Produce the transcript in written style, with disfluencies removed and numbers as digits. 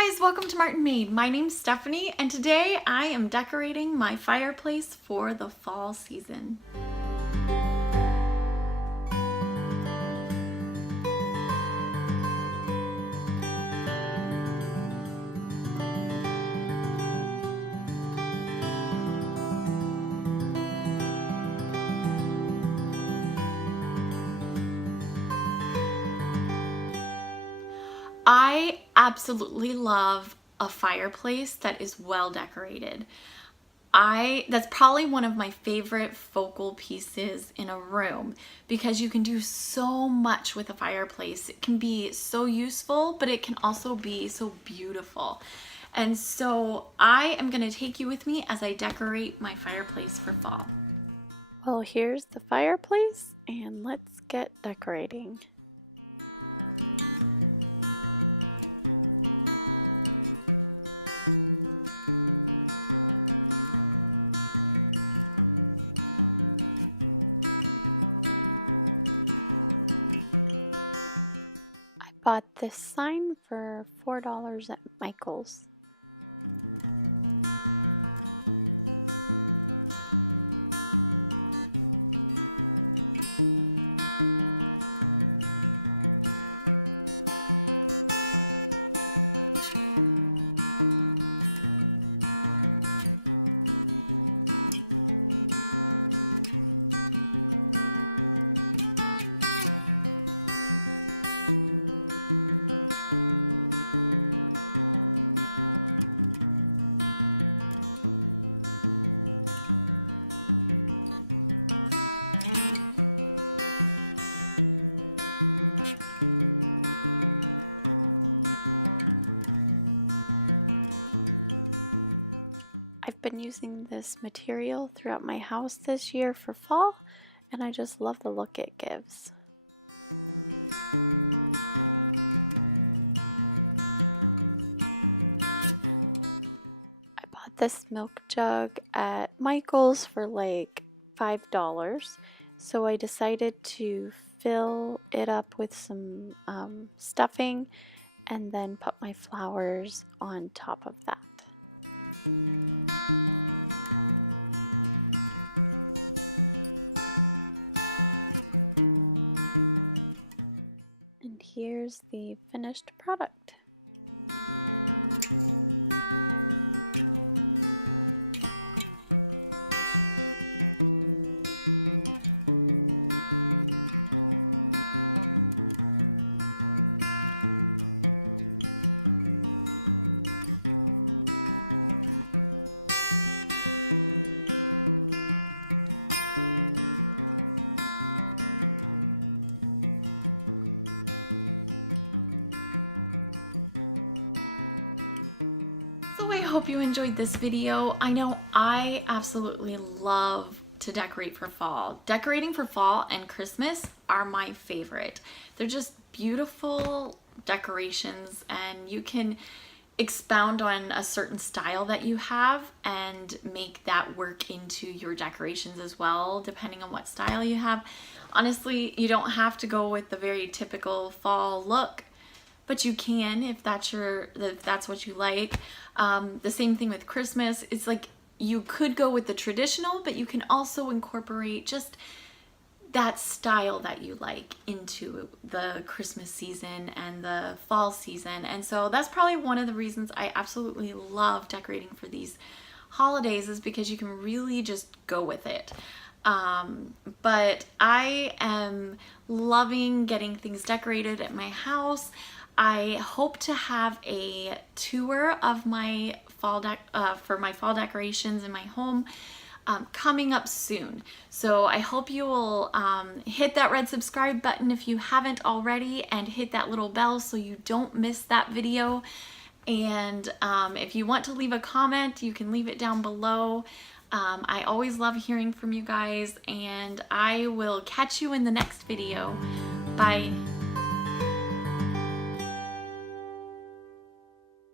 Hi guys, welcome to Martinmade. My name's Stephanie and today I am decorating my fireplace for the fall season. I absolutely love a fireplace that is well decorated. That's probably one of my favorite focal pieces in a room because you can do so much with a fireplace. It can be so useful, but it can also be so beautiful. And so I am going to take you with me as I decorate my fireplace for fall. Well, here's the fireplace and let's get decorating. I bought this sign for $4 at Michael's. I've been using this material throughout my house this year for fall, and I just love the look it gives. I bought this milk jug at Michael's for like $5, so I decided to fill it up with some stuffing and then put my flowers on top of that. And here's the finished product. I hope you enjoyed this video. I know I absolutely love to decorate for fall. Decorating for fall and Christmas are my favorite. They're just beautiful decorations and you can expound on a certain style that you have and make that work into your decorations as well, depending on what style you have. Honestly, you don't have to go with the very typical fall look, but you can if that's what you like. The same thing with Christmas. It's like you could go with the traditional, but you can also incorporate just that style that you like into the Christmas season and the fall season. And so that's probably one of the reasons I absolutely love decorating for these holidays, is because you can really just go with it. But I am loving getting things decorated at my house. I hope to have a tour of my fall decorations in my home coming up soon. So I hope you will hit that red subscribe button if you haven't already, and hit that little bell so you don't miss that video. And if you want to leave a comment, you can leave it down below. I always love hearing from you guys, and I will catch you in the next video. Bye.